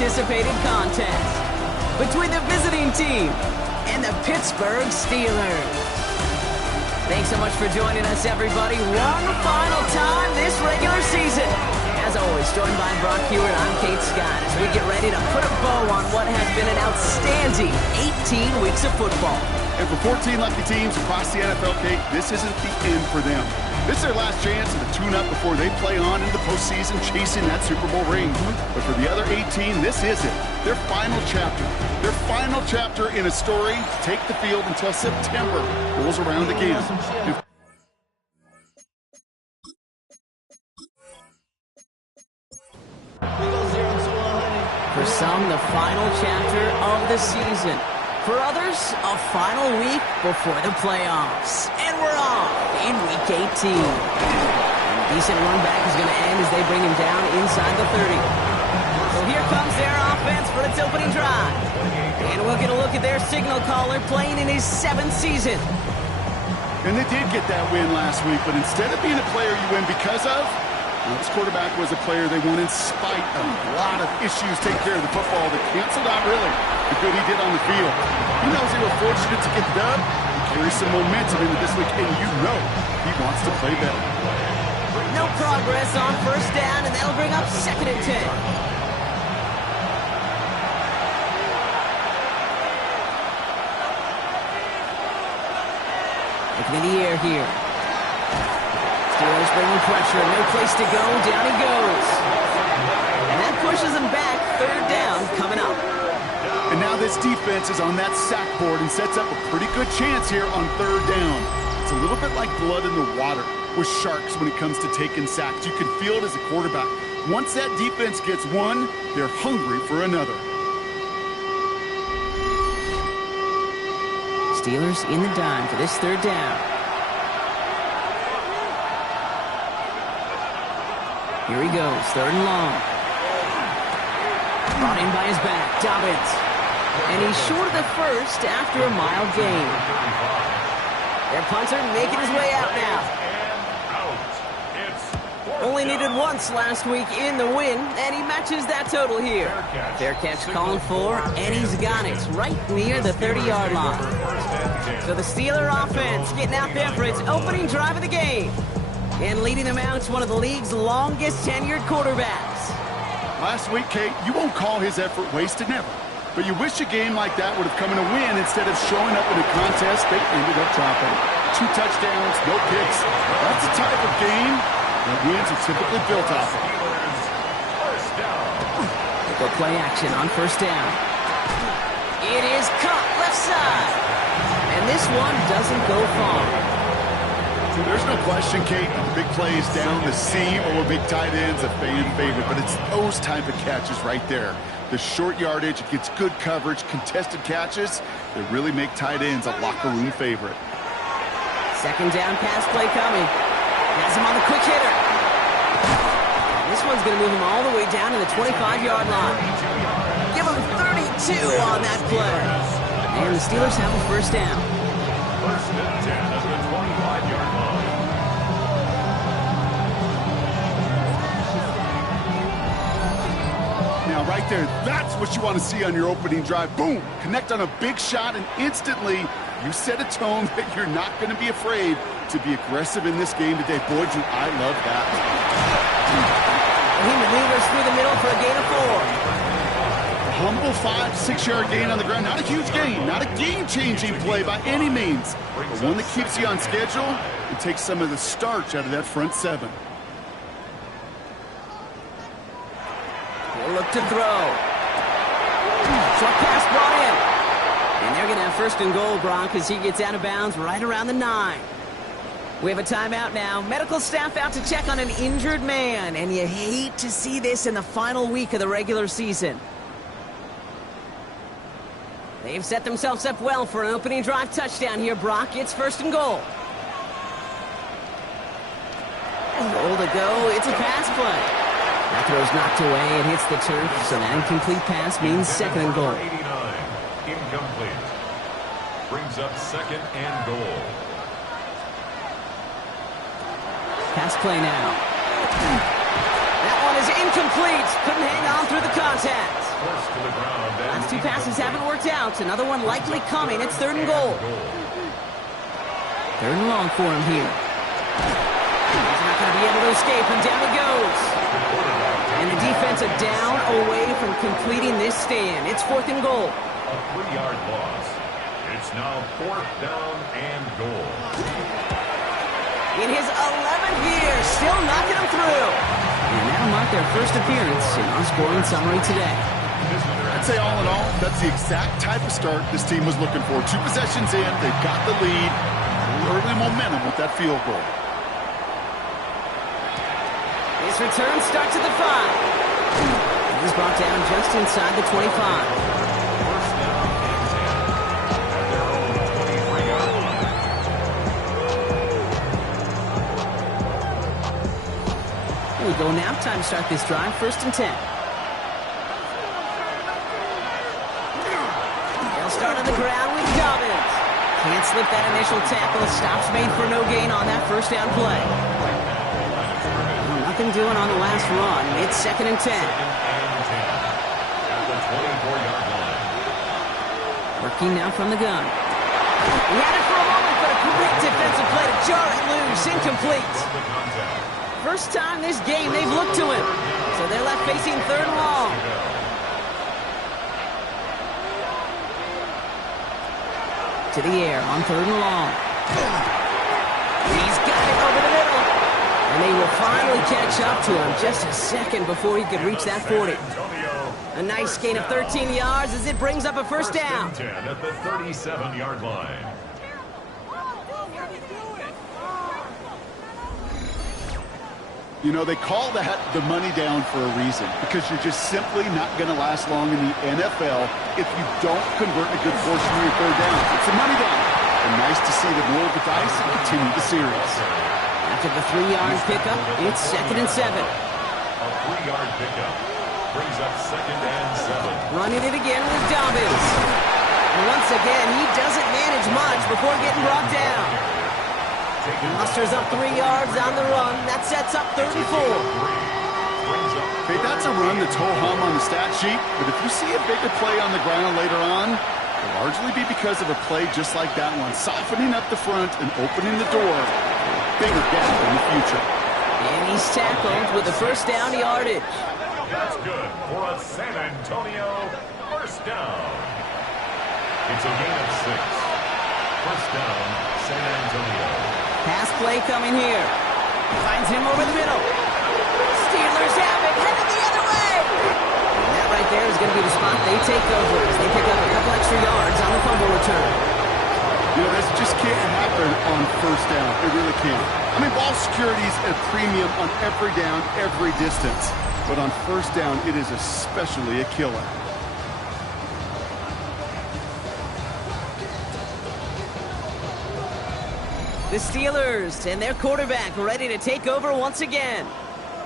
anticipated contest between the visiting team and the Pittsburgh Steelers. Thanks so much for joining us, everybody. One final time this regular season. As always, joined by Brock Hewitt, I'm Kate Scott as we get ready to put a bow on what has been an outstanding 18 weeks of football. And for 14 lucky teams across the NFL, Kate, this isn't the end for them. This is their last chance to tune-up before they play on into the postseason chasing that Super Bowl ring. But for the other 18, this is it. Their final chapter. Their final chapter in a story to take the field until September rolls around again. For some, the final chapter of the season. For others, a final week before the playoffs. And we're off in Week 18. And a decent run back is going to end as they bring him down inside the 30. So here comes their offense for its opening drive. And we'll get a look at their signal caller playing in his 7th season. And they did get that win last week, but instead of being a player you win because of, this quarterback was a player they won in spite of a lot of issues taking care of the football that canceled out, really, the good he did on the field. He knows they were fortunate to get the dub. He carries some momentum into this week, and you know he wants to play better. No progress on first down, and that'll bring up 2nd and 10. Looking in the air here. Steelers bringing pressure, no place to go, down he goes. And that pushes him back, 3rd down coming up. And now this defense is on that sack board and sets up a pretty good chance here on 3rd down. It's a little bit like blood in the water with Sharks when it comes to taking sacks. You can feel it as a quarterback. Once that defense gets one, they're hungry for another. Steelers in the dime for this 3rd down. Here he goes, 3rd and long. Brought in by his back, Dobbins. And he's short of the first after a mild gain. Their punter making his way out now. Only needed once last week in the win, and he matches that total here. Fair catch called for, and he's got it right near the 30-yard line. So the Steeler offense getting out there for its opening drive of the game. And leading them out to one of the league's longest tenured quarterbacks. Last week, Kate, you won't call his effort wasted, never. But you wish a game like that would have come in a win instead of showing up in a contest they ended up dropping. 2 touchdowns, no picks. That's the type of game that wins are typically built off of. Go play action on 1st down. It is caught left side. And this one doesn't go far. There's no question, Kate, the big play is down the seam or big tight ends, a fan favorite, but it's those type of catches right there. The short yardage, it gets good coverage, contested catches that really make tight ends a locker room favorite. 2nd down pass play coming. Has him on the quick hitter. This one's going to move him all the way down to the 25-yard line. Give him 32 on that play. And the Steelers have a 1st down. 1st and 10 at the 25-yard line. Now, right there, that's what you want to see on your opening drive. Boom! Connect on a big shot, and instantly you set a tone that you're not going to be afraid to be aggressive in this game today. Boy, do I love that. He maneuvers through the middle for a gain of 4. Humble 5 to 6-yard gain on the ground. Not a huge gain, not a game-changing play by any means, but one that keeps you on schedule and takes some of the starch out of that front 7. He'll look to throw. Short pass brought in. And they're going to have 1st and goal, Gronk, as he gets out of bounds right around the 9. We have a timeout now. Medical staff out to check on an injured man, and you hate to see this in the final week of the regular season. They've set themselves up well for an opening drive touchdown here, Brock. It's 1st and goal. Goal to go. It's a pass play. That throw's knocked away. It hits the turf, so that incomplete pass means 2nd and goal. 89, incomplete. Brings up 2nd and goal. Pass play now. That one is incomplete. Couldn't hang on through the contact. two passes haven't worked out. Another one likely coming. It's 3rd and goal. 3rd and long for him here. He's not going to be able to escape, and down he goes. And the defense a down away from completing this stand. It's 4th and goal. A 3-yard loss. It's now 4th down and goal. In his 11th year, still knocking them through. And that'll mark their first appearance in our scoring summary today. I'd say all in all, that's the exact type of start this team was looking for. 2 possessions in, they've got the lead. Early momentum with that field goal. His return starts at the 5. He's brought down just inside the 25. First down and 10 at their own 23-yard line. Here we go now. Time to start this drive. 1st and 10. They'll start on the ground with Dobbins. Can't slip that initial tackle. Stops made for no gain on that first down play. Nothing doing on the last run. It's 2nd and 10. 2nd and 10 at the 24-yard line. Working now from the gun. He had it for a moment, but a great defensive play to jar it loose. Incomplete. The contact. First time this game they've looked to him. So they're left facing 3rd and long. To the air on 3rd and long. He's got it over the middle. And they will finally catch up to him just a second before he could reach that 40. A nice gain of 13 yards as it brings up a first down. 10 at the 37-yard line. You know, they call that the money down for a reason, because you're just simply not going to last long in the NFL if you don't convert a good portion of your 3rd down. It's a money down. And nice to see them roll the dice and continue the series. After the 3-yard pickup, it's 2nd and 7. A 3-yard pickup brings up 2nd and 7. Running it again with Dobbins. And once again, he doesn't manage much before getting brought down. Musters up 3 yards on the run. That sets up 3rd and 4. Okay, that's a run that's ho-hum on the stat sheet, but if you see a bigger play on the ground later on, it'll largely be because of a play just like that one, softening up the front and opening the door for a bigger gap in the future. And he's tackled with the first down yardage. That's good for a San Antonio first down. It's a gain of 6. First down, San Antonio. Pass play coming here. Finds him over the middle. Steelers have it, headed the other way. And that right there is going to be the spot they take over as they pick up a couple extra yards on the fumble return. You know, this just can't happen on first down. It really can't. I mean, ball security is a premium on every down, every distance. But on first down, it is especially a killer. The Steelers and their quarterback ready to take over once again.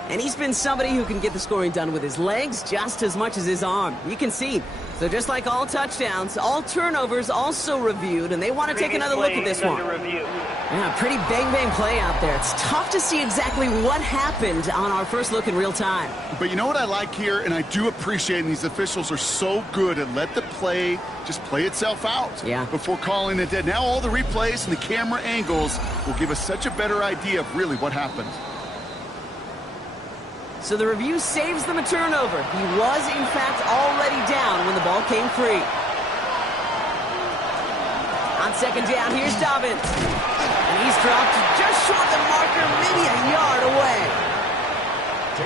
And he's been somebody who can get the scoring done with his legs just as much as his arm. You can see. So just like all touchdowns, all turnovers also reviewed, and they want to take another look at this one. Yeah, pretty bang-bang play out there. It's tough to see exactly what happened on our first look in real time. But you know what I like here, and I do appreciate, and these officials are so good at let the play just play itself out before calling it dead. Now all the replays and the camera angles will give us such a better idea of really what happened. So the review saves them a turnover. He was, in fact, already down when the ball came free. On second down, here's Dobbins. And he's dropped just short the marker, maybe a yard away.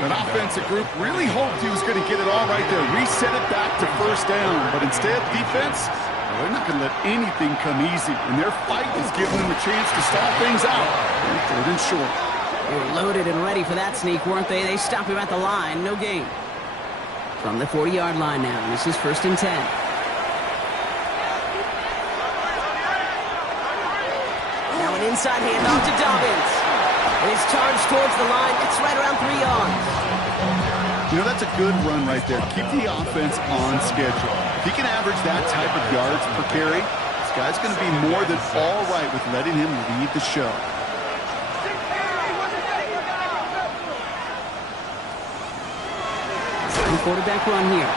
An offensive group really hoped he was going to get it all right there, reset it back to first down. But instead, defense, well, they're not going to let anything come easy. And their fight is giving them a chance to stall things out. 3rd and short. They were loaded and ready for that sneak, weren't they? They stop him at the line. No gain. From the 40-yard line now. This is 1st and 10. Now an inside handoff to Dobbins. And his charge towards the line. It's right around 3 yards. You know, that's a good run right there. Keep the offense on schedule. If he can average that type of yards per carry, this guy's going to be more than all right with letting him lead the show. Quarterback run here.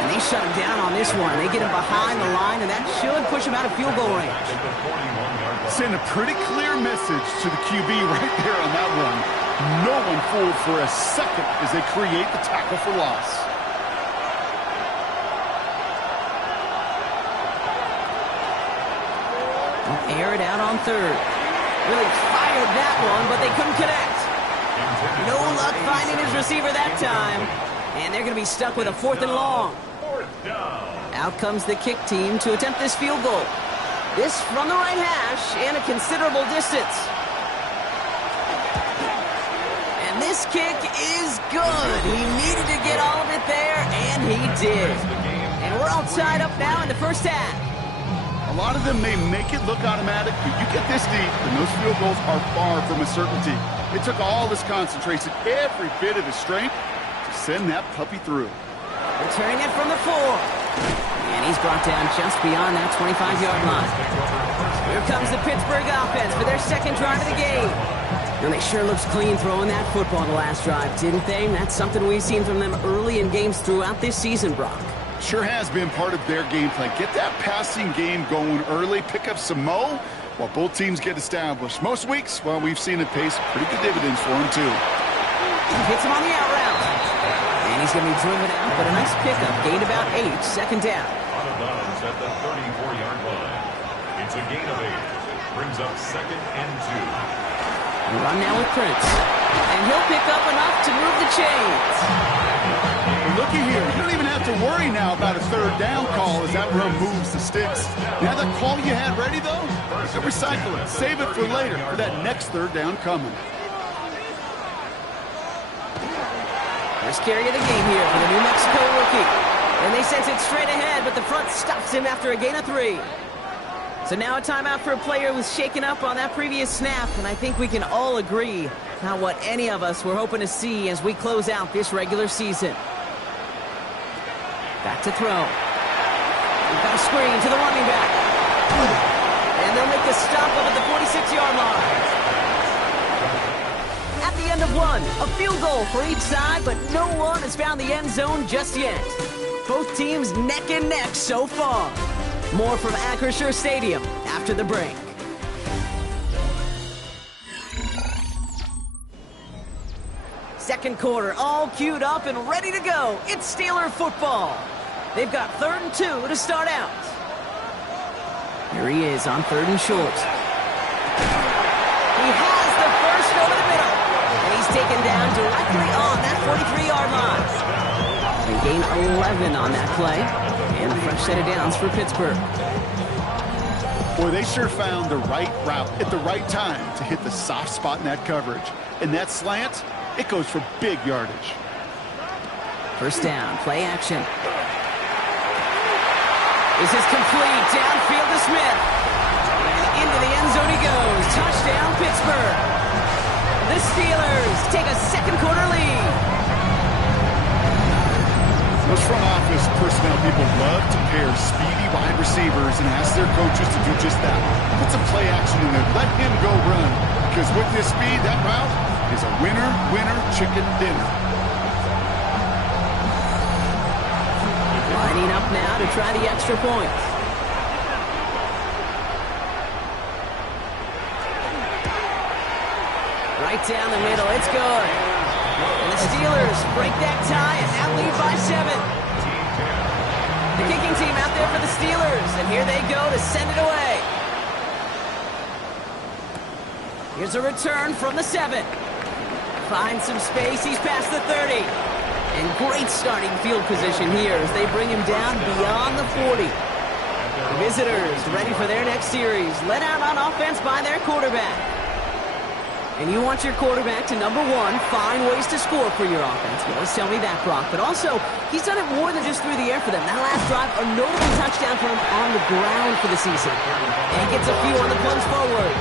And they shut him down on this one. They get him behind the line, and that should push him out of field goal range. Send a pretty clear message to the QB right there on that one. No one fooled for a second as they create the tackle for loss. Air it out on third. Really fired that one, but they couldn't connect. No luck finding his receiver that time. And they're going to be stuck with a 4th and long. Out comes the kick team to attempt this field goal. This from the right hash and a considerable distance. And this kick is good. He needed to get all of it there, and he did. And we're all tied up now in the first half. A lot of them may make it look automatic, but you get this deep, and those field goals are far from a certainty. It took all his concentration, every bit of his strength, to send that puppy through. Returning it from the 4. And he's brought down just beyond that 25-yard line. Here comes the Pittsburgh offense for their second drive of the game. And they sure looks clean throwing that football the last drive, didn't they? And that's something we've seen from them early in games throughout this season, Brock. Sure has been part of their game plan. Get that passing game going early, pick up some mo while both teams get established. Most weeks, well, we've seen it pay some pretty good dividends for them, too. Hits him on the out route. And he's going to be driven out, but a nice pickup. Gained about 8, second down. Out of bounds at the 34-yard line. It's a gain of 8. Brings up 2nd and 2. Run now with Prince. And he'll pick up enough to move the chains. Looky here, you don't even have to worry now about a 3rd down call as that run moves the sticks. You have that call you had ready, though? You can recycle it. Save it for later for that next 3rd down coming. First carry of the game here for the New Mexico rookie. And they sense it straight ahead, but the front stops him after a gain of 3. So now a timeout for a player who's shaken up on that previous snap, and I think we can all agree not what any of us were hoping to see as we close out this regular season. Back to throw. We've got a screen to the running back. And they'll make the stop up at the 46-yard line. At the end of one, a field goal for each side, but no one has found the end zone just yet. Both teams neck and neck so far. More from Acrisure Stadium after the break. Second quarter, all queued up and ready to go. It's Steeler football. They've got 3rd and 2 to start out. Here he is on 3rd and short. He has the first over the middle. And he's taken down directly on that 43-yard line. They gain 11 on that play. And a fresh set of downs for Pittsburgh. Boy, they sure found the right route at the right time to hit the soft spot in that coverage. And that slant, it goes for big yardage. First down, play action. This is complete, downfield to Smith. And into the end zone he goes. Touchdown, Pittsburgh. The Steelers take a second quarter lead. Those front office personnel people love to pair speedy wide receivers and ask their coaches to do just that. Put some play action in there. Let him go run. Because with this speed, that route is a winner, winner, chicken dinner. Lining up now to try the extra point. Right down the middle, it's good. And the Steelers break that tie and now lead by 7. The kicking team out there for the Steelers, and here they go to send it away. Here's a return from the 7. Finds some space, he's past the 30. And great starting field position here as they bring him down beyond the 40. The visitors ready for their next series, led out on offense by their quarterback. And you want your quarterback to, number 1, find ways to score for your offense. You always tell me that, Brock. But also, he's done it more than just through the air for them. That last drive, a notable touchdown for him on the ground for the season. And he gets a few on the plunge forward.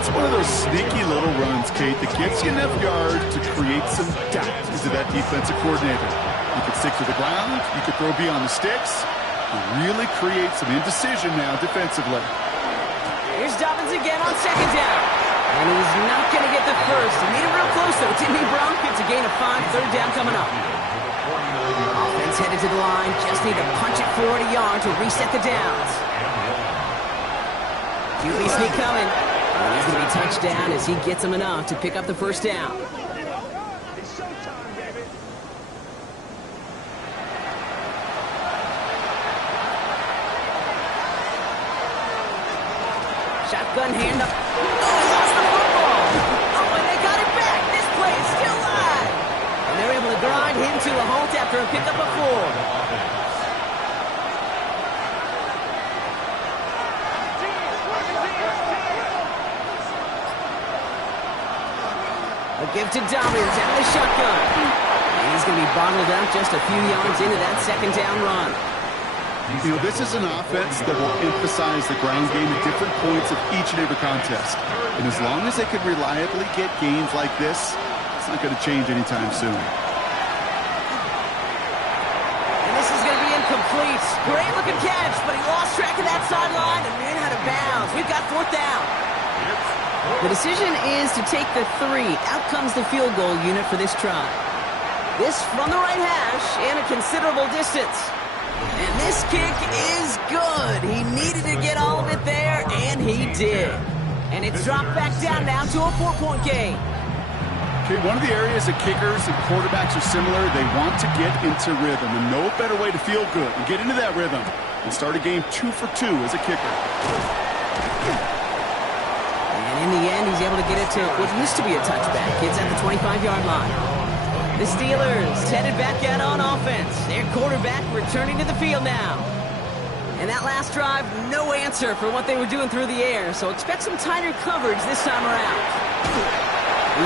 It's one of those sneaky little runs, Kate, that gets you enough yards to create some doubt into that defensive coordinator. You could stick to the ground, you could throw beyond the sticks, and really create some indecision now defensively. Here's Dobbins again on second down. And he's not going to get the first. He made it real close, though. Didn't he, Brock? It's a gain of 5, third down coming up. Offense Dobbins headed to the line. Just need to punch it forward a yard to reset the downs. QB sneak coming. And he's going to be touched down as he gets him enough to pick up the first down. Shotgun hand up. Oh, he lost the football. Oh, and they got it back. This play is still live. And they're able to grind him to a halt after a pickup of 4. A give to Dobbins out of the shotgun. And he's going to be bottled up just a few yards into that second down run. You know, this is an offense that will emphasize the ground game at different points of each and every contest. And as long as they can reliably get gains like this, it's not going to change anytime soon. And this is going to be incomplete. Great looking catch, but he lost track of that sideline and ran out of bounds. We've got 4th down. The decision is to take the 3. Out comes the field goal unit for this try. This from the right hash and a considerable distance. And this kick is good. He needed to get all of it there, and he did. And it's dropped back down now to a 4-point game. Okay, one of the areas that kickers and quarterbacks are similar, they want to get into rhythm. And no better way to feel good and get into that rhythm and start a game 2 for 2 as a kicker. And in the end, he's able to get it to what used to be a touchback. It's at the 25-yard line. The Steelers headed back out on offense. Their quarterback returning to the field now. And that last drive, no answer for what they were doing through the air, so expect some tighter coverage this time around.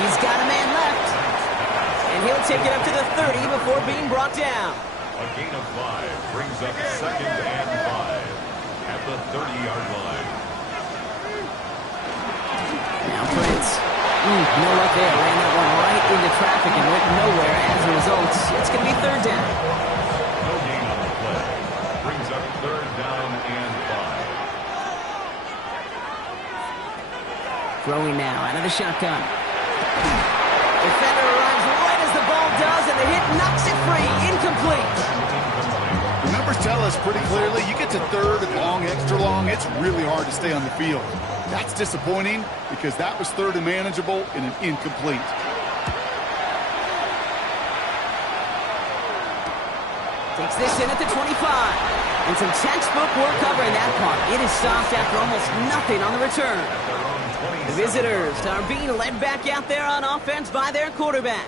He's got a man left, and he'll take it up to the 30 before being brought down. A gain of 5 brings up 2nd and 5 at the 30-yard line. Now Prince. No luck there. Ran that one right into traffic and went nowhere as a result. It's going to be 3rd down. No gain on the play. Brings up 3rd down and 5. Throwing now out of the shotgun. Defender arrives right as the ball does, and the hit knocks it free. Incomplete. The numbers tell us pretty clearly, you get to 3rd and long, extra long, it's really hard to stay on the field. That's disappointing because that was 3rd and manageable and an incomplete. Takes this in at the 25. And some textbook work covering that part. It is stopped after almost nothing on the return. The visitors are being led back out there on offense by their quarterback.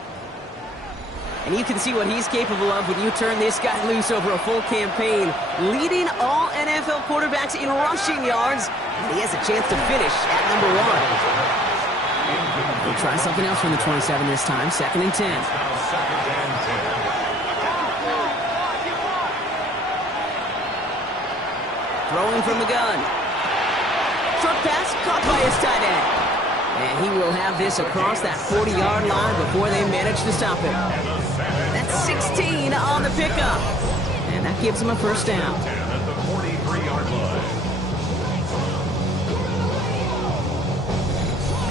And you can see what he's capable of when you turn this guy loose over a full campaign, leading all NFL quarterbacks in rushing yards, and he has a chance to finish at number 1. We'll try something else from the 27 this time, 2nd and 10. Throwing from the gun. Short pass caught by his tight end. And he will have this across that 40-yard line before they manage to stop him. That's 16 on the pickup. And that gives him a 1st down. At the 43-yard line.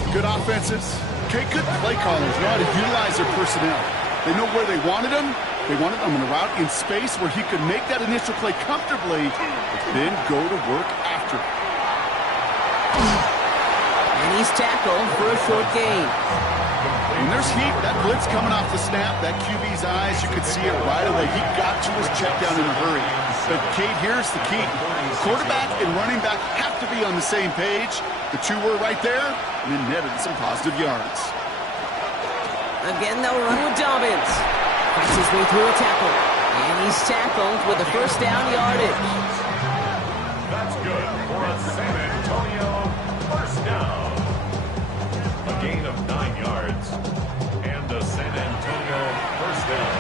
Good offenses. Okay, good play callers know how to utilize their personnel. They know where they wanted him. They wanted him in a route in space where he could make that initial play comfortably, but then go to work after it. And he's tackled for a short gain. And there's heat. That blitz coming off the snap, that QB's eyes, you could see it right away. He got to his check down in a hurry. But, Kate, here's the key. Quarterback and running back have to be on the same page. The 2 were right there, and then netted some positive yards. Again, they'll run with Dobbins. Fights his way through a tackle. And he's tackled with a 1st down yardage. That's good for a San Antonio 1st down. A gain of 9 yards and a San Antonio 1st down.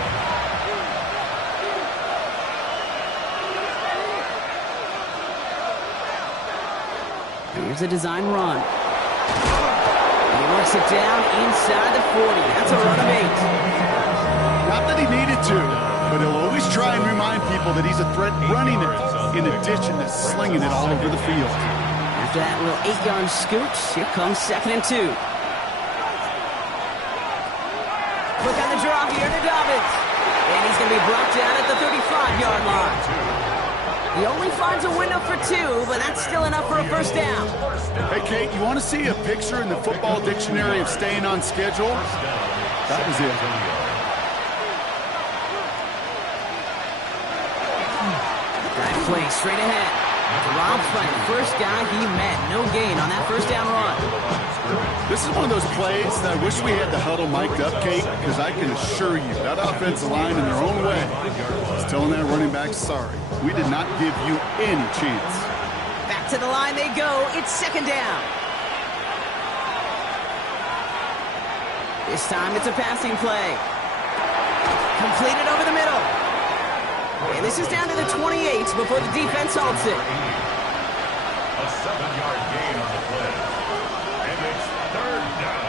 Here's a design run. And he works it down inside the 40. That's a run of 8. Not that he needed to, but he'll always try and remind people that he's a threat running it, in addition to slinging it all over the field. After that little 8-yard scoot, here comes 2nd and 2. Look on the draw here to Dobbins. And he's going to be brought down at the 35-yard line. He only finds a window for 2, but that's still enough for a first down. Hey, Kate, you want to see a picture in the football dictionary of staying on schedule? That was it. That play straight ahead. Rob Frank, first guy he met. No gain on that first down run. This is one of those plays that I wish we had the huddle mic'd up, Kate, because I can assure you that offensive line in their own way is telling that running back, sorry, we did not give you any chance. Back to the line they go. It's second down. This time it's a passing play. Completed over the middle. And this is down to the 28 before the defense halts it. A 7-yard gain on the play. And it's third down.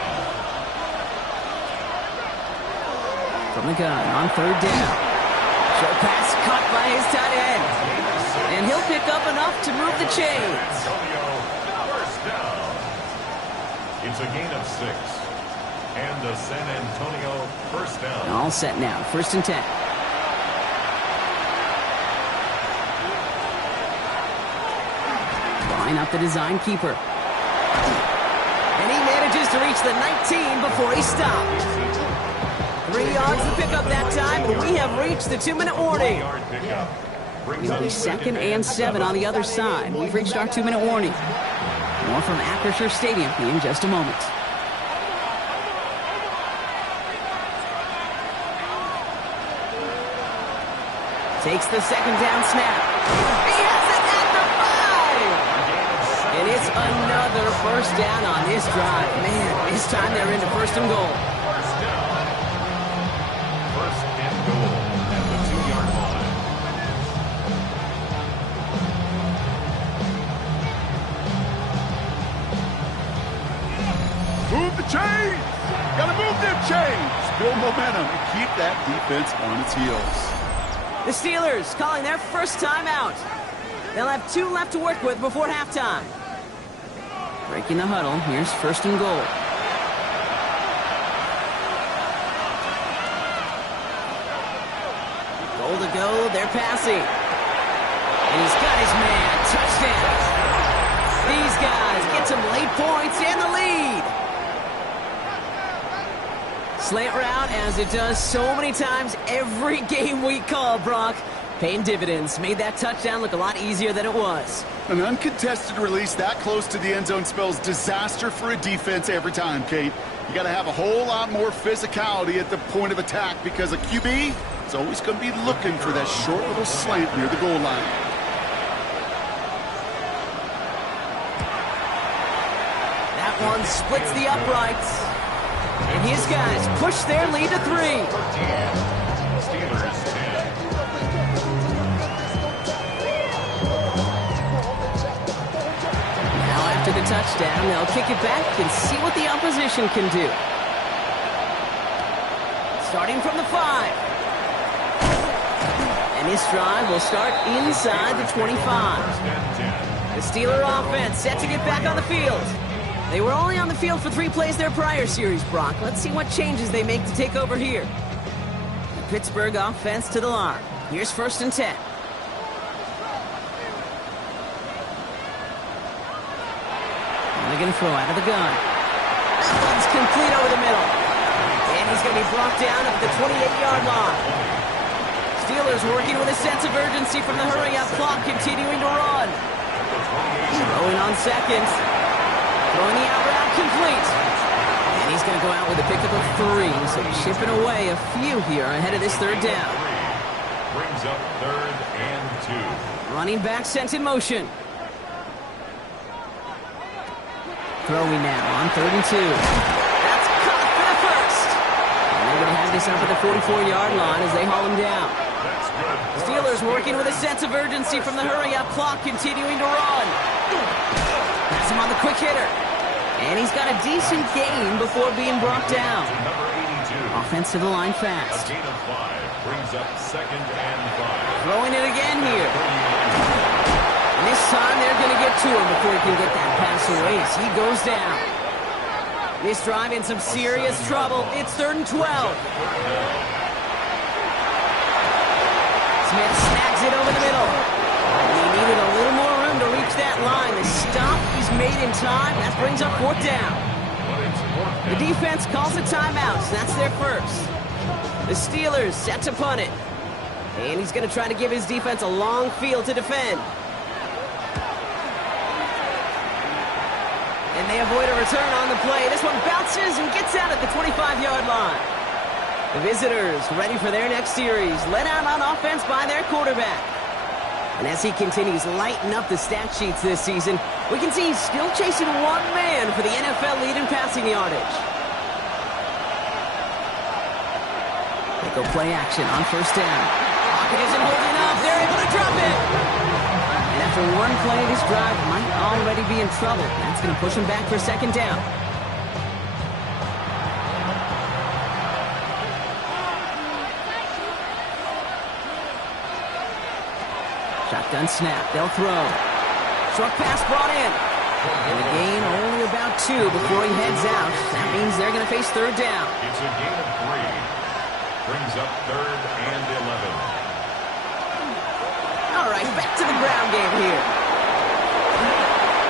From the gun on third down. Short pass caught by his tight end. And he'll pick up enough to move the chains. First down. It's a gain of 6. And a San Antonio first down. All set now. First and 10. Line up the design keeper. And he manages to reach the 19 before he stopped. 3 yards to pick up that time, and we have reached the 2-minute warning. It'll be second and 7 on the other side. We've reached our 2-minute warning. More from Acrisure Stadium in just a moment. Takes the second down snap. He has it at the 5! And it's another first down on this drive. Man, this time they're into first and goal. First down. First and goal at the 2-yard line. Move the chains! Gotta move them chains! Build momentum and keep that defense on its heels. The Steelers calling their first timeout. They'll have 2 left to work with before halftime. Breaking the huddle, here's first and goal. Goal to go, they're passing. And he's got his man, touchdown. These guys get some late points and the lead. Slant route, as it does so many times every game we call, Brock. Paying dividends. Made that touchdown look a lot easier than it was. An uncontested release that close to the end zone spells disaster for a defense every time, Kate. You got to have a whole lot more physicality at the point of attack because a QB is always going to be looking for that short little slant near the goal line. That one splits the uprights. And his guys push their lead to 3. Steelers 10. Now after the touchdown, they'll kick it back and see what the opposition can do. Starting from the 5. And this drive will start inside the 25. The Steeler offense set to get back on the field. They were only on the field for 3 plays their prior series, Brock. Let's see what changes they make to take over here. The Pittsburgh offense to the line. Here's first and 10. And they're going to throw out of the gun. That one's complete over the middle. And he's going to be brought down at the 28-yard line. Steelers working with a sense of urgency from the hurry-up clock, continuing to run. Throwing on second. Throwing the out route complete. And he's going to go out with a pickup of 3. So chipping away a few here ahead of this third down. Brings up third and 2. Running back sent in motion. Throwing now on third and 2. That's caught for the first. And they're going to have this up at the 44-yard line as they haul him down. Steelers working with a sense of urgency from the hurry-up clock, continuing to run. Pass him on the quick hitter. And he's got a decent gain before being brought down. Offense to the line fast. A gain of 5 brings up second and 5. Throwing it again here. And this time they're going to get to him before he can get that pass away as he goes down. This drive in some serious trouble. It's third and 12. Smith snags it over the middle. He needed a little more room to reach that line. The stop he's made in time. That brings up 4th down. The defense calls a timeout. So that's their first. The Steelers set to punt it. And he's going to try to give his defense a long field to defend. And they avoid a return on the play. This one bounces and gets out at the 25-yard line. The visitors ready for their next series. Led out on offense by their quarterback. And as he continues lighting up the stat sheets this season, we can see he's still chasing one man for the NFL lead in passing yardage. They go play action on 1st down. Pocket isn't holding up. They're able to drop it. And after one play, this drive might already be in trouble. That's going to push him back for 2nd down. Shotgun snap. They'll throw. Short pass brought in. And a gain only about 2 before he heads out. That means they're going to face 3rd down. It's a gain of 3. Brings up 3rd and 11. All right, back to the ground game here.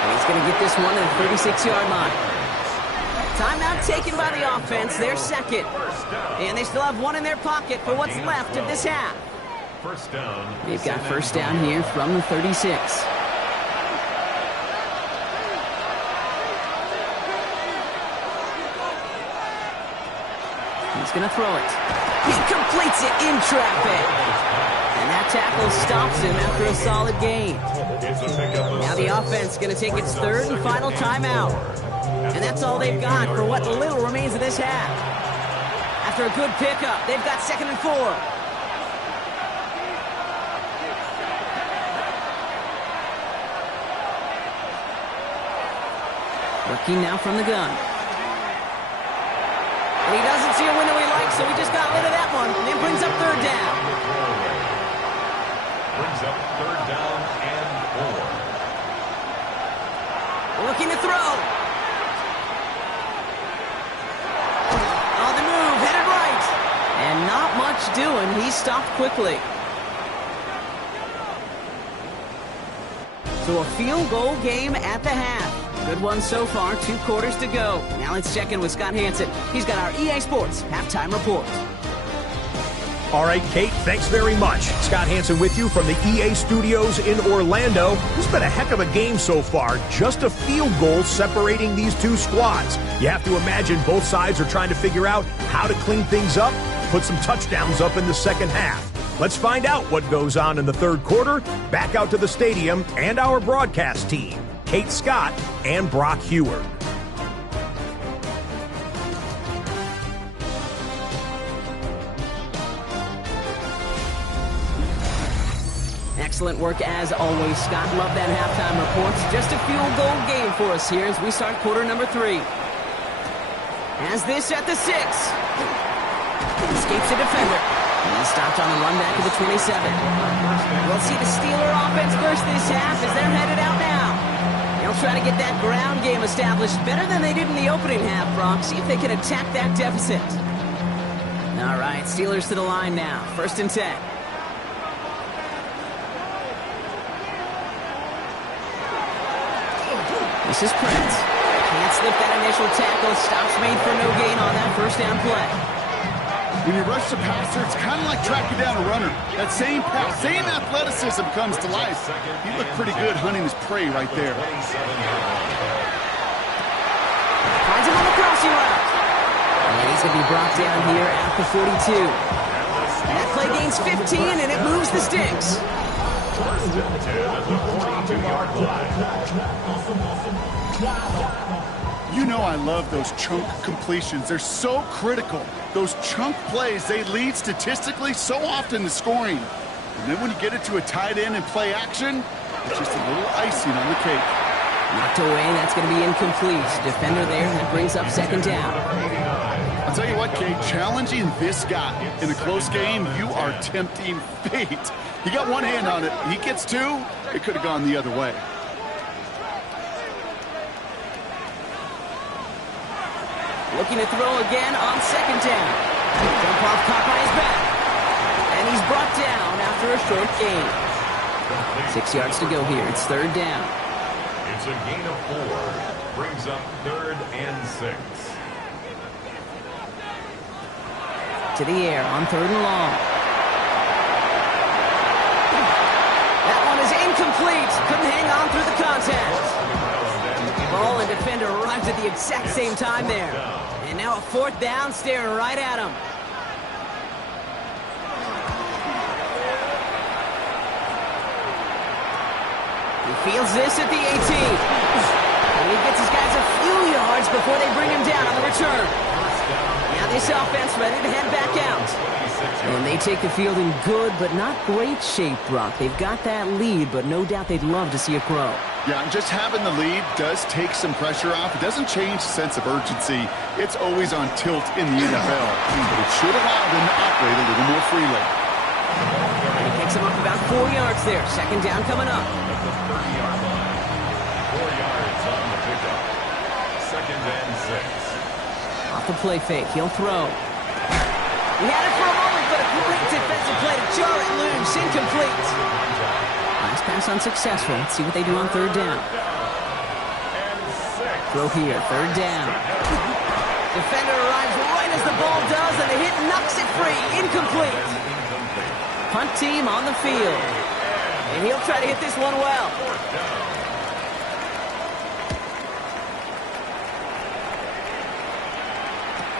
And he's going to get this one at the 36-yard line. Timeout taken by the offense. They're 2nd. And they still have one in their pocket for what's left of this half. 1st down. They've got 1st down here from the 36. He's going to throw it. He completes it in traffic. And that tackle stops him after a solid gain. Now the offense is going to take its 3rd and final timeout. And that's all they've got for what little remains of this half. After a good pickup, they've got 2nd and 4. Working now from the gun. And he doesn't see a window he likes, so he just got rid of that one. And it brings up 3rd down. Brings up 3rd down and 4. Looking to throw. On the move, headed right. And not much doing. He stopped quickly. So a field goal game at the half. Good one so far, 2 quarters to go. Now let's check in with Scott Hanson. He's got our EA Sports halftime report. All right, Kate, thanks very much. Scott Hanson with you from the EA Studios in Orlando. This has been a heck of a game so far. Just a field goal separating these 2 squads. You have to imagine both sides are trying to figure out how to clean things up, put some touchdowns up in the 2nd half. Let's find out what goes on in the 3rd quarter. Back out to the stadium and our broadcast team, Kate Scott and Brock Heward. Excellent work as always, Scott. Love that halftime reports. Just a field goal game for us here as we start quarter number 3. Has this at the 6. Escapes the defender. He's stopped on the run back of the 27. We'll see the Steeler offense first this half as they're headed out now. They'll try to get that ground game established better than they did in the opening half, Brock. See if they can attack that deficit. All right, Steelers to the line now. 1st and 10. This is Prince. Can't slip that initial tackle. Stops made for no gain on that 1st down play. When you rush the passer, it's kind of like tracking down a runner. That same pass, same athleticism comes to life. He looked pretty good hunting his prey right there. Finds him on the crossing route. And he's going to be brought down here at the 42. That play gains 15, and it moves the sticks. 1st and 10 at the 42-yard line. You know I love those chunk completions. They're so critical. Those chunk plays, they lead statistically so often to scoring. And then when you get it to a tight end and play action, it's just a little icing on the cake. Knocked away, that's going to be incomplete. Defender there, that brings up 2nd down. I'll tell you what, Kate, challenging this guy in a close game, you are tempting fate. He got one hand on it. He gets 2, it could have gone the other way. Looking to throw again on 2nd down. Jump off caught by his back. And he's brought down after a short gain. 6 yards to go here. It's third down. It's a gain of 4. Brings up 3rd and 6. To the air on 3rd and long. That one is incomplete. Couldn't hang on through the contact. Ball and defender arrived at the exact same time there. And now a 4th down staring right at him. He fields this at the 18. And he gets his guys a few yards before they bring him down on the return. Now this offense ready to head back out. And they take the field in good but not great shape, Brock. They've got that lead, but no doubt they'd love to see it grow. Yeah, and just having the lead does take some pressure off. It doesn't change the sense of urgency. It's always on tilt in the NFL. But it should allow them to operate a little more freely. And he picks him up about 4 yards there. Second down coming up. At the 30-yard line. 4 yards on the pickup. 2nd and 6. Off the play fake. He'll throw. He had it for a moment, but a great defensive play to jar it loose. Incomplete. Last pass unsuccessful. Let's see what they do on 3rd down. Throw here. 3rd down. Defender arrives right as the ball does, and the hit knocks it free. Incomplete. Punt team on the field. And he'll try to hit this one well.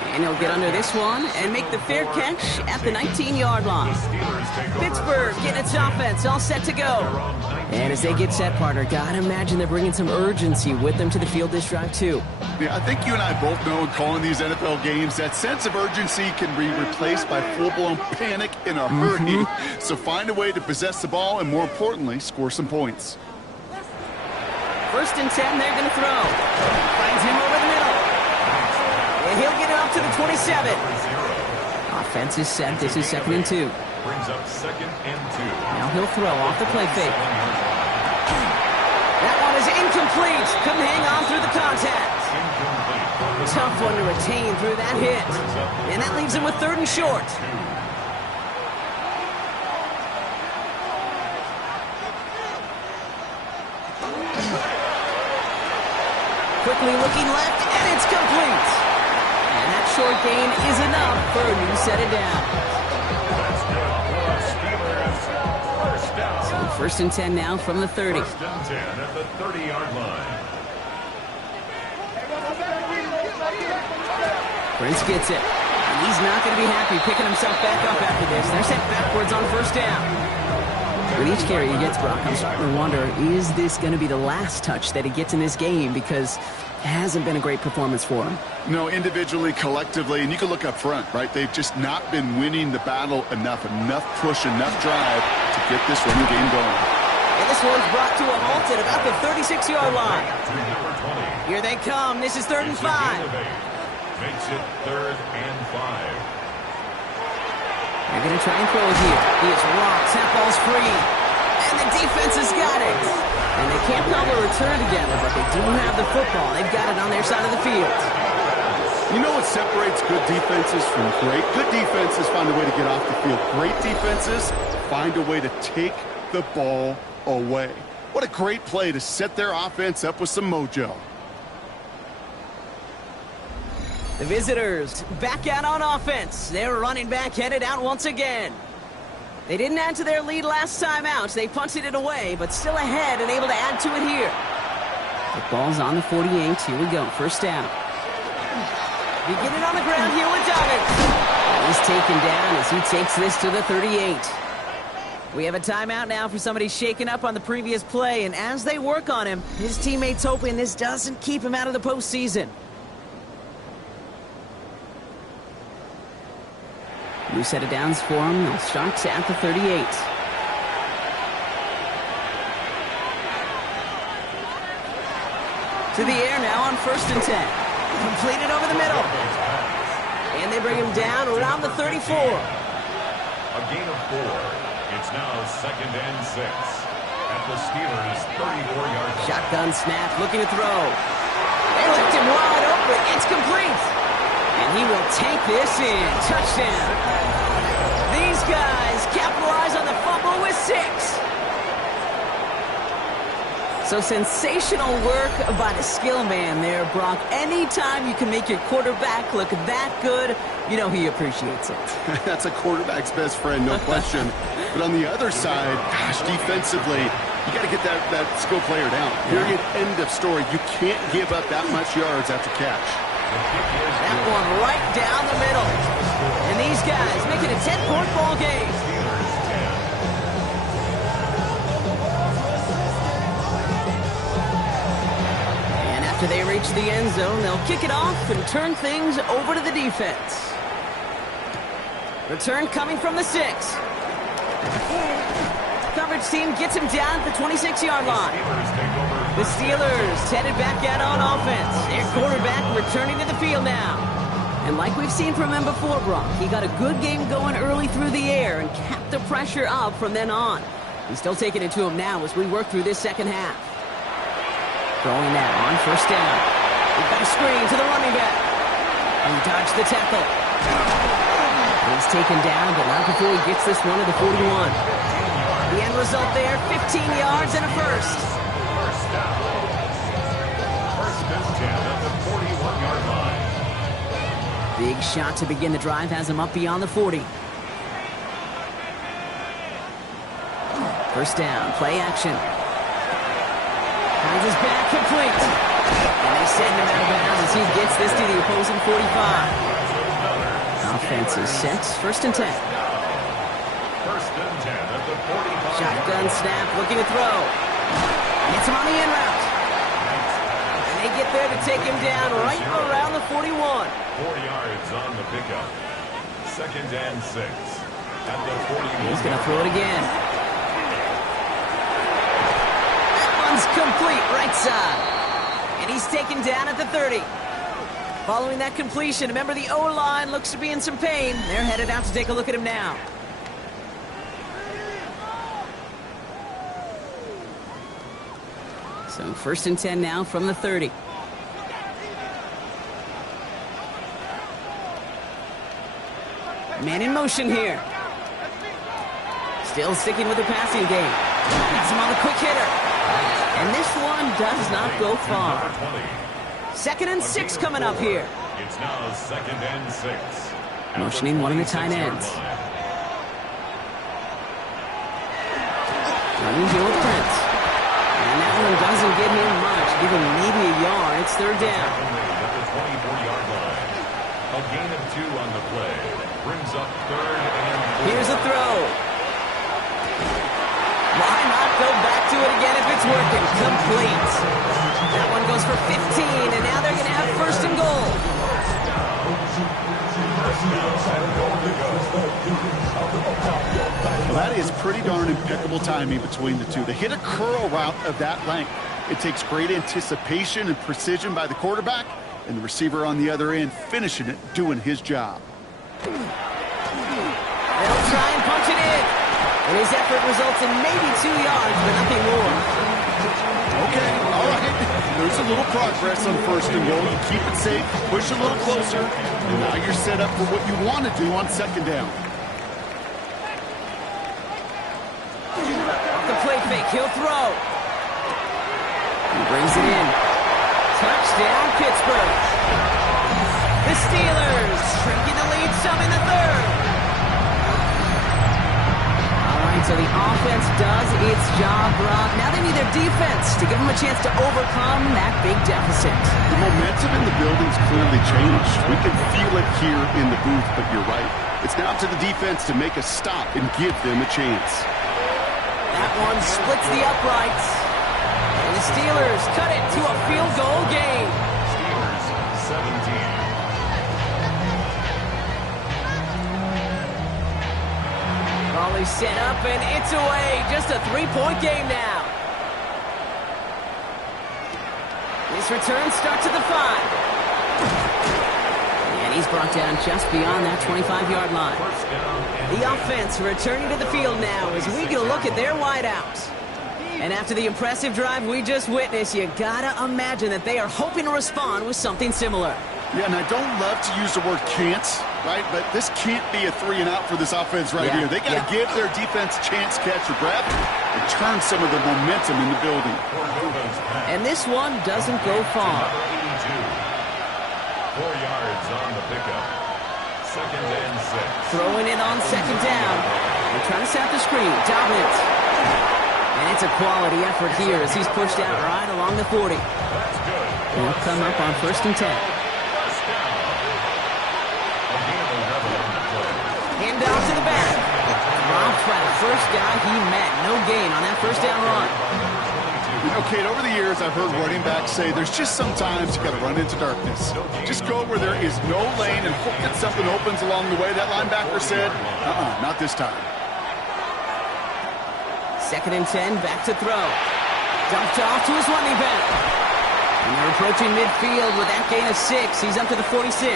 And he'll get under this one and make the fair catch at the 19-yard line. Pittsburgh getting its offense all set to go. And as they get set, partner, gotta imagine they're bringing some urgency with them to the field this drive, too. Yeah, I think you and I both know in calling these NFL games that sense of urgency can be replaced by full-blown panic in a hurry. So find a way to possess the ball and, more importantly, score some points. 1st and 10, they're going to throw. Finds him over the middle. And he'll get it up to the 27. Offense is set. This is 2nd and 2. Brings up 2nd and 2. Now he'll throw off the play fake. That one is incomplete. Couldn't hang on through the contact. Tough one to retain through that hit. And that leaves him with 3rd and short. Quickly looking left, and it's complete. And that short gain is enough for a new set of downs. That's good for Steelers. 1st down. So 1st and 10 now from the 30. 1st and 10 at the 30-yard line. Prince gets it. And he's not going to be happy picking himself back up after this. They're sent backwards on 1st down. With each carry he gets, Brock, I'm starting to wonder, is this going to be the last touch that he gets in this game? Because it hasn't been a great performance for him. No, individually, collectively, and you can look up front, right? They've just not been winning the battle enough push, enough drive to get this running game going. And this one's brought to a halt at about the 36-yard line. Here they come. This is 3rd and 5. Makes it 3rd and 5. They're going to try and throw it here. He is rocked. That ball's free. And the defense has got it. And they can't cobble a return together, but they do have the football. They've got it on their side of the field. You know what separates good defenses from great? Good defenses find a way to get off the field. Great defenses find a way to take the ball away. What a great play to set their offense up with some mojo. The visitors back out on offense. Their running back headed out once again. They didn't add to their lead last time out. They punted it away, but still ahead and able to add to it here. The ball's on the 48. Here we go. 1st down. We get it on the ground here with Dobbins. He's taken down as he takes this to the 38. We have a timeout now for somebody shaken up on the previous play, and as they work on him, his teammates hoping this doesn't keep him out of the postseason. New set of downs for him. They'll start at the 38. To the air now on 1st and 10. Completed over the middle. And they bring him down around the 34. A gain of 4. It's now 2nd and 6. At the Steelers' 34-yard line. Shotgun snap, looking to throw. They left him wide open. It's complete. And he will take this in. Touchdown. These guys capitalize on the fumble 6. So sensational work by the skill man there, Brock. Anytime you can make your quarterback look that good, you know he appreciates it. That's a quarterback's best friend, no question. But on the other side, gosh, defensively, you got to get that skill player down. Period. End of story. You can't give up that much yards after catch. That one right down the middle. And these guys making a 10-point ball game. After they reach the end zone, they'll kick it off and turn things over to the defense. Return coming from the 6. Coverage team gets him down at the 26-yard line. The Steelers headed back out on offense. Their quarterback returning to the field now. And like we've seen from him before, Brock, he got a good game going early through the air and kept the pressure up from then on. He's still taking it to him now as we work through this second half. Throwing now on first down. We've got a screen to the running back. And he dodged the tackle. And he's taken down, but not before he gets this one to the 41. The end result there, 15 yards and a first. First down. First and 10 at the 41-yard line. Big shot to begin the drive has him up beyond the 40. First down, play action. Finds his back complete. And they send him out of bounds as he gets this to the opposing 45. Offense is set. First and 10. First and 10 at the 45. Shotgun snap, looking to throw. Gets him on the in route. And they get there to take him down right around the 41. 4 yards on the pickup. Second and 6 at the 41. He's going to throw it again. Complete right side. And he's taken down at the 30. Following that completion, remember the O-line looks to be in some pain. They're headed out to take a look at him now. So first and 10 now from the 30. Man in motion here. Still sticking with the passing game. Gets him on the quick hitter. And this one does not go far. Second and 6 coming up here. It's now second and 6. Motioning one of the tight ends. Running here with Prince. And that one doesn't get him much. Give him maybe a yard. It's third down. At the 24-yard line. A gain of 2 on the play. Brings up third and 4. Here's a throw. Why not go back to it again if it's working? Complete. That one goes for 15, and now they're going to have first and goal. Well, that is pretty darn impeccable timing between the two. To hit a curl route of that length, it takes great anticipation and precision by the quarterback, and the receiver on the other end finishing it, doing his job. They'll try and punch it in. And his effort results in maybe 2 yards, but nothing more. Okay, all right. There's a little progress on first and goal. You keep it safe, push a little closer, and now you're set up for what you want to do on second down. Off the play fake, he'll throw. He brings it in. Touchdown, Pittsburgh. The Steelers shrinking the lead some in the third. So the offense does its job, Brock. Now they need their defense to give them a chance to overcome that big deficit. The momentum in the building's clearly changed. We can feel it here in the booth, but you're right. It's now up to the defense to make a stop and give them a chance. That one splits the uprights. And the Steelers cut it to a field goal game. Steelers 17. Raleigh set up, and it's away. Just a 3-point game now. This return starts at the 5. And he's brought down just beyond that 25-yard line. The offense returning to the field now as we get a look at their wideouts. And after the impressive drive we just witnessed, you gotta imagine that they are hoping to respond with something similar. Yeah, and I don't love to use the word can't, right? But this can't be a 3-and-out for this offense right here. They got to give their defense a chance to catch their breath and turn some of the momentum in the building. And this one doesn't go far. 4 yards on the pickup. 2nd and 6. Throwing it on 2nd down. They're trying to set the screen. Dobbins. And it's a quality effort here as he's pushed out right along the 40. That's good. He'll come up on 1st and 10. First down. Again, 11 on the play. Hand off to the back. Dropped by the first guy he met. No gain on that 1st down run. You know, Kate, over the years, I've heard running backs say there's just sometimes you got to run into darkness. Just go where there is no lane and hope that something opens along the way. That linebacker said, not this time. 2nd and 10, back to throw. Dumped off to his running back. And they're approaching midfield with that gain of 6. He's up to the 46.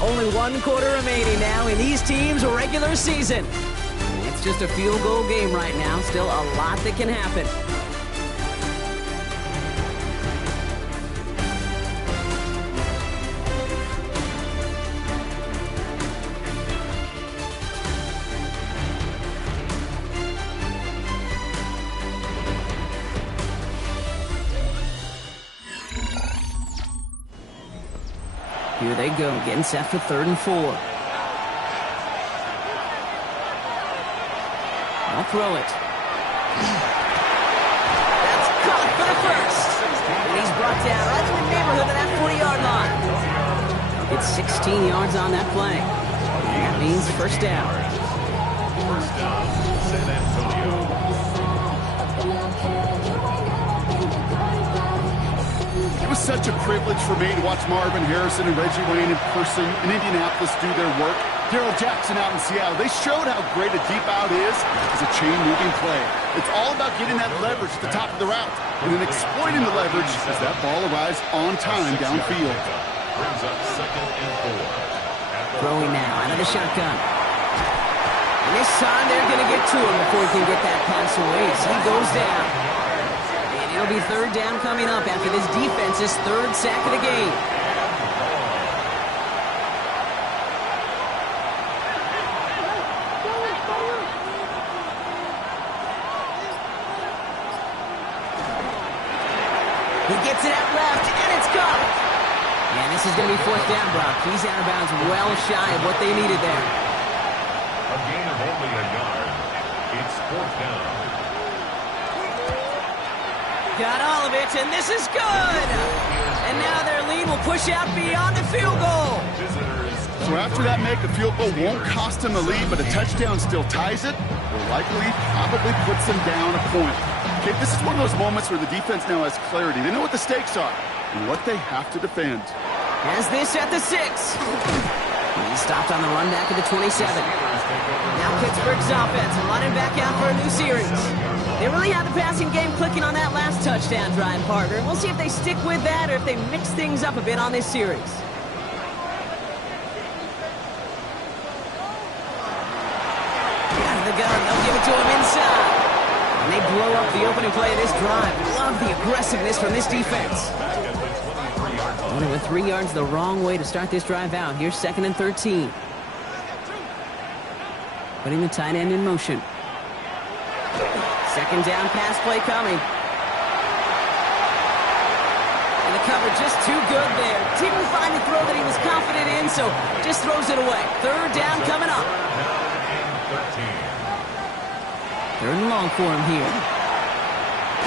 Only 1 quarter remaining now in these teams' regular season. It's just a field goal game right now. Still a lot that can happen. Here they go, getting set for 3rd and 4. I'll throw it. That's caught for the first. And he's brought down right in the neighborhood of that 40-yard line. It's 16 yards on that play. And that means 1st down. First down, San Antonio. It was such a privilege for me to watch Marvin Harrison and Reggie Wayne in person in Indianapolis do their work. Darrell Jackson out in Seattle, they showed how great a deep out is as a chain-moving play. It's all about getting that leverage at the top of the route and then exploiting the leverage as that ball arrives on time downfield. Brings up 2nd and 4. Throwing now out of the shotgun. And this time they're going to get to him before he can get that pass away. So he goes down. And it'll be 3rd down coming up after this defense's 3rd sack of the game. He gets it out left, and it's caught. And this is going to be 4th down, Brock. He's out of bounds well shy of what they needed there. A gain of only a yard. It's 4th down. Got all of it, and this is good. And now their lead will push out beyond the field goal. So after that make, a field goal won't cost them the lead, but a touchdown still ties it, or likely probably puts them down a point. Okay, this is one of those moments where the defense now has clarity. They know what the stakes are and what they have to defend. Has this at the 6. He stopped on the run back at the 27. Now Pittsburgh's offense running back out for a new series. They really have the passing game clicking on that last touchdown drive, partner. And we'll see if they stick with that or if they mix things up a bit on this series. Out of the gun, they'll give it to him inside. And they blow up the opening play of this drive. Love the aggressiveness from this defense. Only with 3 yards the wrong way to start this drive out. Here's 2nd and 13. Putting the tight end in motion. 2nd down pass play coming. And the cover just too good there. Didn't find the throw that he was confident in, so just throws it away. 3rd down coming up. 3rd and long for him here.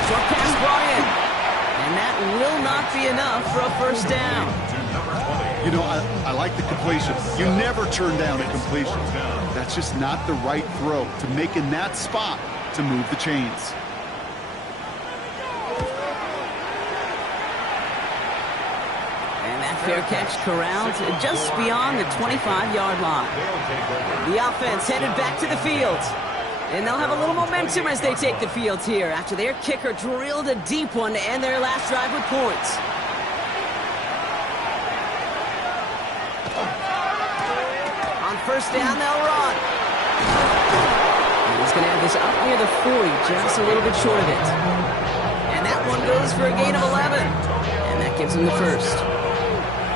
Short pass brought in. And that will not be enough for a 1st down. You know, I like the completion. You never turn down a completion. That's just not the right throw to make in that spot to move the chains. And that fair catch corralled just beyond the 25-yard line. The offense headed back to the field. And they'll have a little momentum as they take the field here after their kicker drilled a deep one to end their last drive with points. On 1st down, they'll run. And he's going to have this up near the 40, just a little bit short of it. And that one goes for a gain of 11. And that gives him the 1st.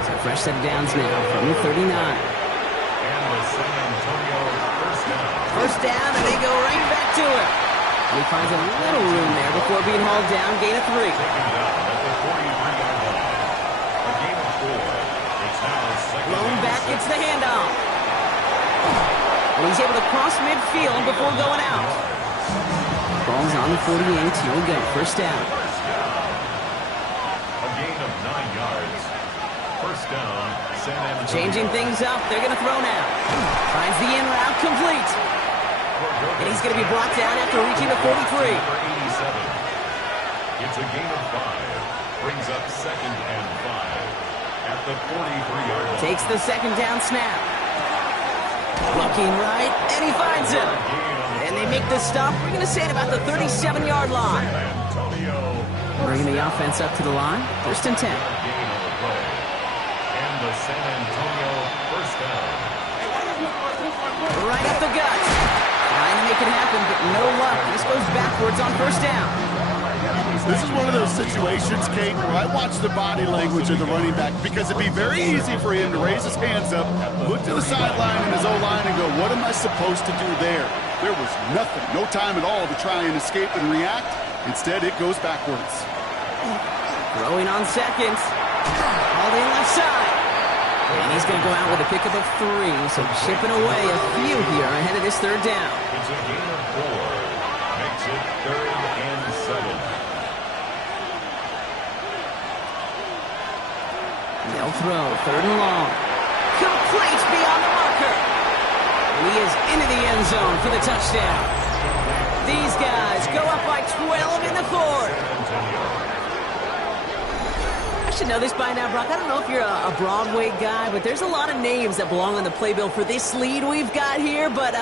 So Fresh set of downs now from the 39. And the San Antonio first down. First down, and they go right back to it. He finds a little room there before being hauled down. Gain of 3. Taken down at the 43-yard line. A gain of 4. It's now second. Blown back, gets the handoff. And he's able to cross midfield before going out. Ball's on the 48. Here we go. First down. A gain of 9 yards. First down, San Antonio. Changing things up. They're going to throw now. Finds the in route complete. And he's going to be brought down after reaching the 43. For 87. It's a gain of 5. Brings up second and 5 at the 43-yard line. Takes the second down snap. Looking right, and he finds him. And they make the stop. We're going to say at about the 37-yard line. Antonio. Bringing the offense up to the line. First and 10. Gain on the play. And the San Antonio first down. Right up the gut. Trying to make it happen, but no luck. This goes backwards on first down. This is one of those situations, Kate, where I watch the body language of the running back because it'd be very easy for him to raise his hands up, look to the sideline in his O-line and go, what am I supposed to do there? There was nothing, no time at all to try and escape and react. Instead, it goes backwards. Throwing on seconds. All in left side. And he's going to go out with a pickup of 3, so chipping away a few here ahead of this third down. It's a gain of 4. Makes it third and 7. They'll throw, third and long. Complete beyond the marker. He is into the end zone for the touchdown. These guys go up by 12 in the fourth. I should know this by now, Brock. I don't know if you're a Broadway guy, but there's a lot of names that belong on the playbill for this lead we've got here, but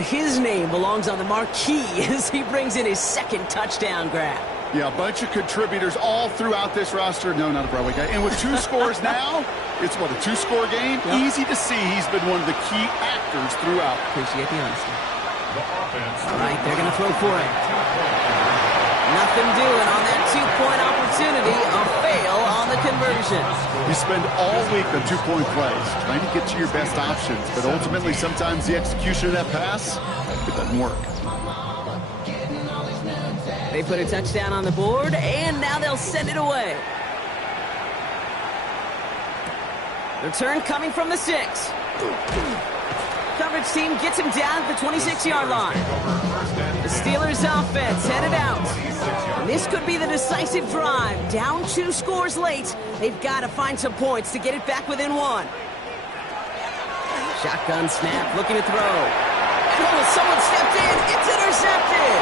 his name belongs on the marquee as he brings in his second touchdown grab. Yeah, a bunch of contributors all throughout this roster. No, not a Broadway guy. And with 2 scores now, it's what, a 2-score game? Yep. Easy to see he's been one of the key actors throughout. Appreciate the honesty. The offense. All right, they're going to throw for it. Nothing doing on that 2-point opportunity. A fail on the conversion. You spend all week on 2-point plays, trying to get to your best options, but ultimately sometimes the execution of that pass, it doesn't work. They put a touchdown on the board, and now they'll send it away. Return coming from the 6. Coverage team gets him down at the 26-yard line. The Steelers offense headed out. And this could be the decisive drive. Down 2 scores late. They've got to find some points to get it back within 1. Shotgun snap, looking to throw. And oh, someone stepped in. It's intercepted.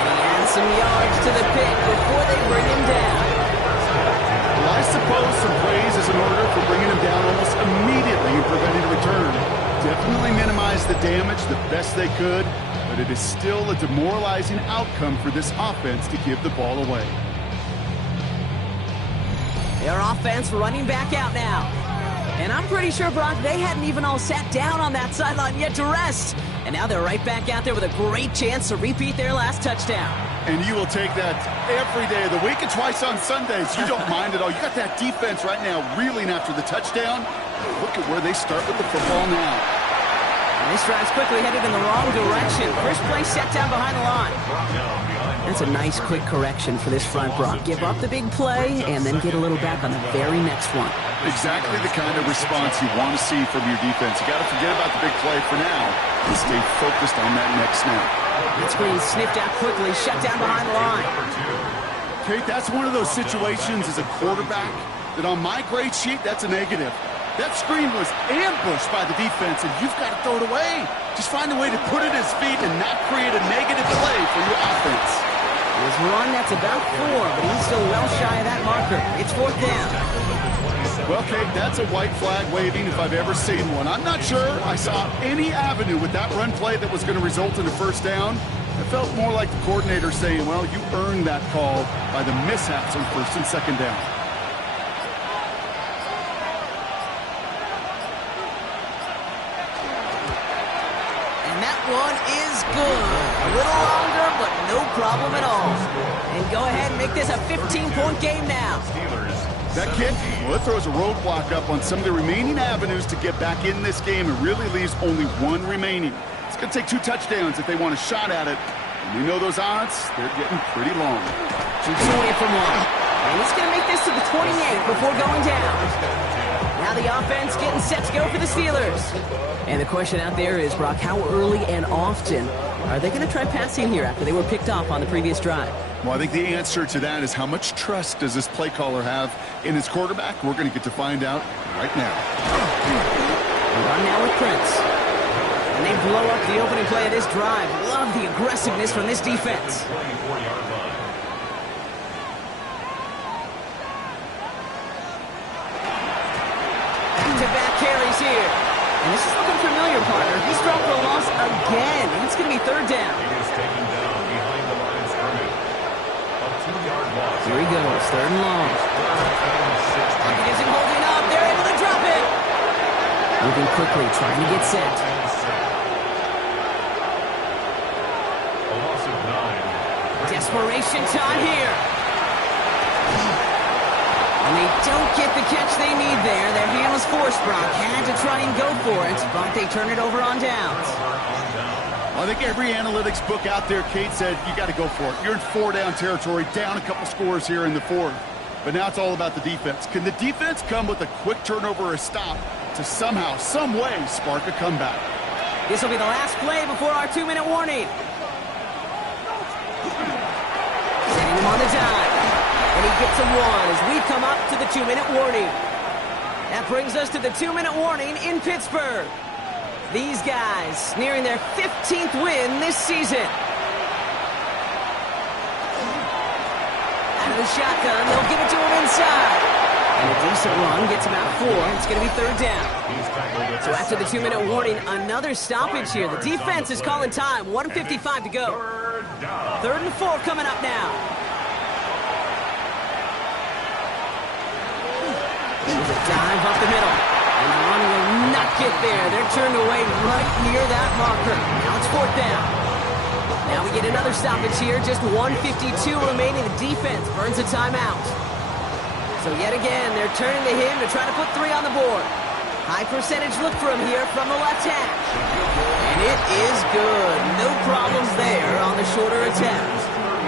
And he adds some yards to the pick before they bring him down. Well, I suppose some praise is in order for bringing him down almost immediately and preventing a return. Definitely minimize the damage the best they could, but it is still a demoralizing outcome for this offense to give the ball away. Their offense running back out now. And I'm pretty sure, Brock, they hadn't even all sat down on that sideline yet to rest. And now they're right back out there with a great chance to repeat their last touchdown. And you will take that every day of the week and twice on Sundays. You don't mind at all. You got that defense right now reeling after the touchdown. Look at where they start with the football now. And this drive's quickly headed in the wrong direction. First play set down behind the line. That's a nice quick correction for this front, Brock. Give up the big play and then get a little back on the very next one. Exactly the kind of response you want to see from your defense. You got to forget about the big play for now and stay focused on that next snap. That screen sniffed out quickly, shut down behind the line. Kate, that's one of those situations as a quarterback that on my grade sheet, that's a negative. That screen was ambushed by the defense, and you've got to throw it away. Just find a way to put it at his feet and not create a negative play for your offense. His run, that's about 4, but he's still well shy of that marker. It's 4th down. Well, Kate, that's a white flag waving if I've ever seen one. I'm not sure I saw any avenue with that run play that was going to result in a first down. It felt more like the coordinator saying, well, you earned that call by the mishaps on first and second down. And that one is good. A little longer, but no problem at all. And go ahead and make this a 15-point game now. Steelers That kick, well, it throws a roadblock up on some of the remaining avenues to get back in this game and really leaves only one remaining. It's going to take 2 touchdowns if they want a shot at it. And we know those odds, they're getting pretty long. Shoots away from one. And he's going to make this to the 28 before going down. Now the offense getting set to go for the Steelers. And the question out there is, Brock, how early and often are they going to try passing here after they were picked off on the previous drive? Well, I think the answer to that is how much trust does this play caller have in his quarterback? We're going to get to find out right now. Run now with Prince. And they blow up the opening play of this drive. Love the aggressiveness from this defense. Back-to-back carries here. And this is looking familiar, partner. He's dropped for a loss again. It's going to be 3rd down. He is taken down behind the line of scrimmage. A 2-yard loss. Here he goes, 3rd and long. He isn't holding up. They're able to drop it. Moving quickly, trying to get set. A loss of 9. Desperation time here. And they don't get the catch they need there. Their hand was forced, Brock. Had to try and go for it, but they turn it over on downs. I think every analytics book out there, Kate, said you got to go for it. You're in 4-down territory, down a couple scores here in the 4th. But now it's all about the defense. Can the defense come with a quick turnover or a stop to somehow, some way, spark a comeback? This will be the last play before our 2-minute warning. Setting him on the dime. And he gets a 1 as we come up to the 2-minute warning. That brings us to the 2-minute warning in Pittsburgh. These guys nearing their 15th win this season. Out of the shotgun, they'll give it to him inside. And a decent run gets him out 4. It's going to be 3rd down. So after the 2-minute warning, another stoppage here. The defense is calling time. 1:55 to go. 3rd and 4 coming up now. There's a dive up the middle. And the run will not get there. They're turned away right near that marker. Now it's 4th down. Now we get another stoppage here. Just 1:52 remaining. The defense burns a timeout. So yet again, they're turning to him to try to put 3 on the board. High percentage look for him here from the left hash. And it is good. No problems there on the shorter attempt.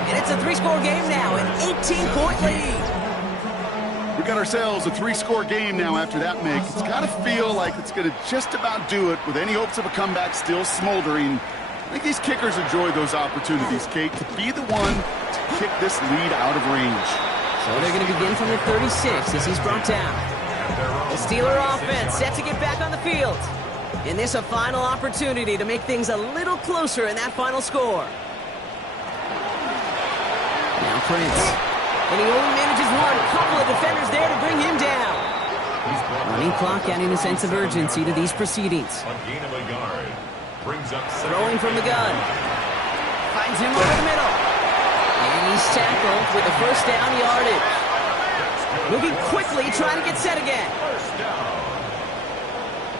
And it's a 3-score game now, an 18-point lead. We got ourselves a 3-score game now after that make. It's got to feel like it's going to just about do it with any hopes of a comeback still smoldering. I think these kickers enjoy those opportunities, Kate, to be the one to kick this lead out of range. So they're going to begin from the 36 as he's brought down. The Steeler offense set to get back on the field. In this, a final opportunity to make things a little closer in that final score. Now Prince. And he only manages one. Couple of defenders there to bring him down. Running clock adding a sense of urgency to these proceedings. A gain of a yard. Brings up throwing from the gun. Finds him over the middle. And he's tackled with the 1st down yardage. Moving quickly, trying to get set again. 1st down.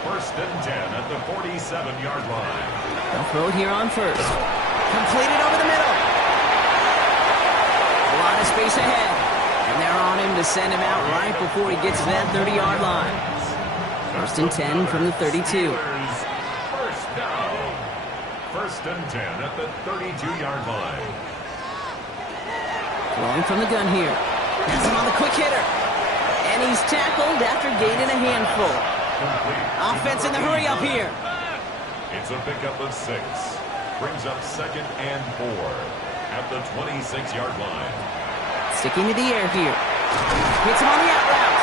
1st and 10 at the 47-yard line. They'll throw it here on 1st. Completed over the middle. A lot of space ahead. And they're on him to send him out right before he gets to that 30-yard line. 1st and 10 from the 32. 1st down. 1st and 10 at the 32-yard line. Throwing from the gun here. Has him on the quick hitter. And he's tackled after gaining a handful. Complete. Offense in the hurry up here. It's a pickup of 6. Brings up 2nd and 4 at the 26-yard line. Sticking to the air here. Hits him on the out route.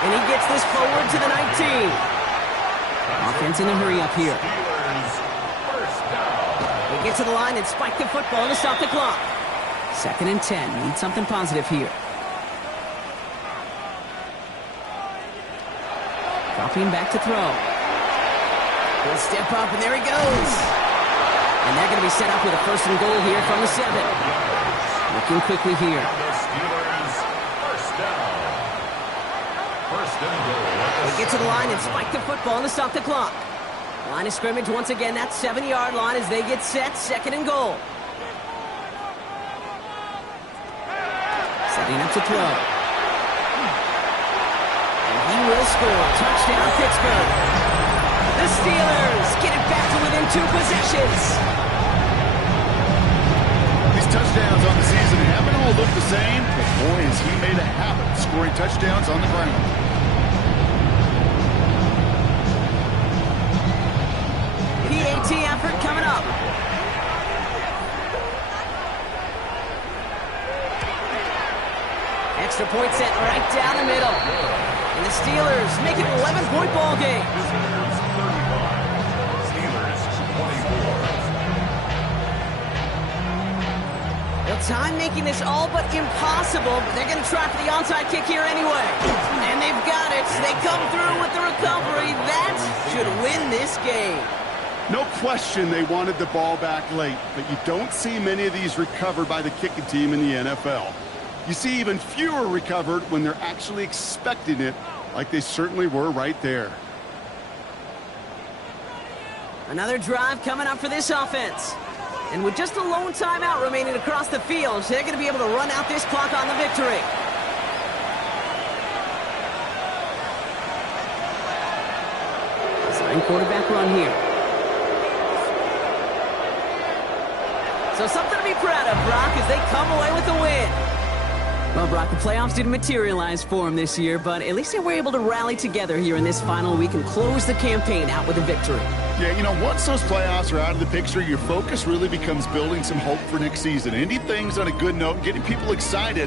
And he gets this forward to the 19. Offense in the hurry up here. Steelers 1st down. They get to the line and spike the football to stop the clock. 2nd and 10. Need something positive here. Dropping back to throw. He'll step up, and there he goes. And they're going to be set up with a 1st and goal here from the 7. Looking quickly here. The Steelers 1st down. 1st and goal. They get to the line and spike the football to stop the clock. Line of scrimmage once again. That 7-yard line as they get set. 2nd and goal. Setting up to throw. will score. Touchdown, Pittsburgh. The Steelers get it back to within 2 possessions. These touchdowns on the season haven't all looked the same, but boy, has he made a habit of scoring touchdowns on the ground. PAT effort coming up. Extra point set right down the middle. And the Steelers make it an 11-point ball game. Visitors 35, Steelers 24. Well, time making this all but impossible, but they're going to try for the onside kick here anyway. And they've got it. They come through with the recovery. That should win this game. No question they wanted the ball back late, but you don't see many of these recovered by the kicking team in the NFL. You see even fewer recovered when they're actually expecting it, like they certainly were right there. Another drive coming up for this offense. And with just a lone timeout remaining across the field, they're going to be able to run out this clock on the victory. Design quarterback run here. So something to be proud of, Brock, as they come away with the win. Well, Brock, the playoffs didn't materialize for them this year, but at least they were able to rally together here in this final week and close the campaign out with a victory. Yeah, you know, once those playoffs are out of the picture, your focus really becomes building some hope for next season. Ending things on a good note, getting people excited.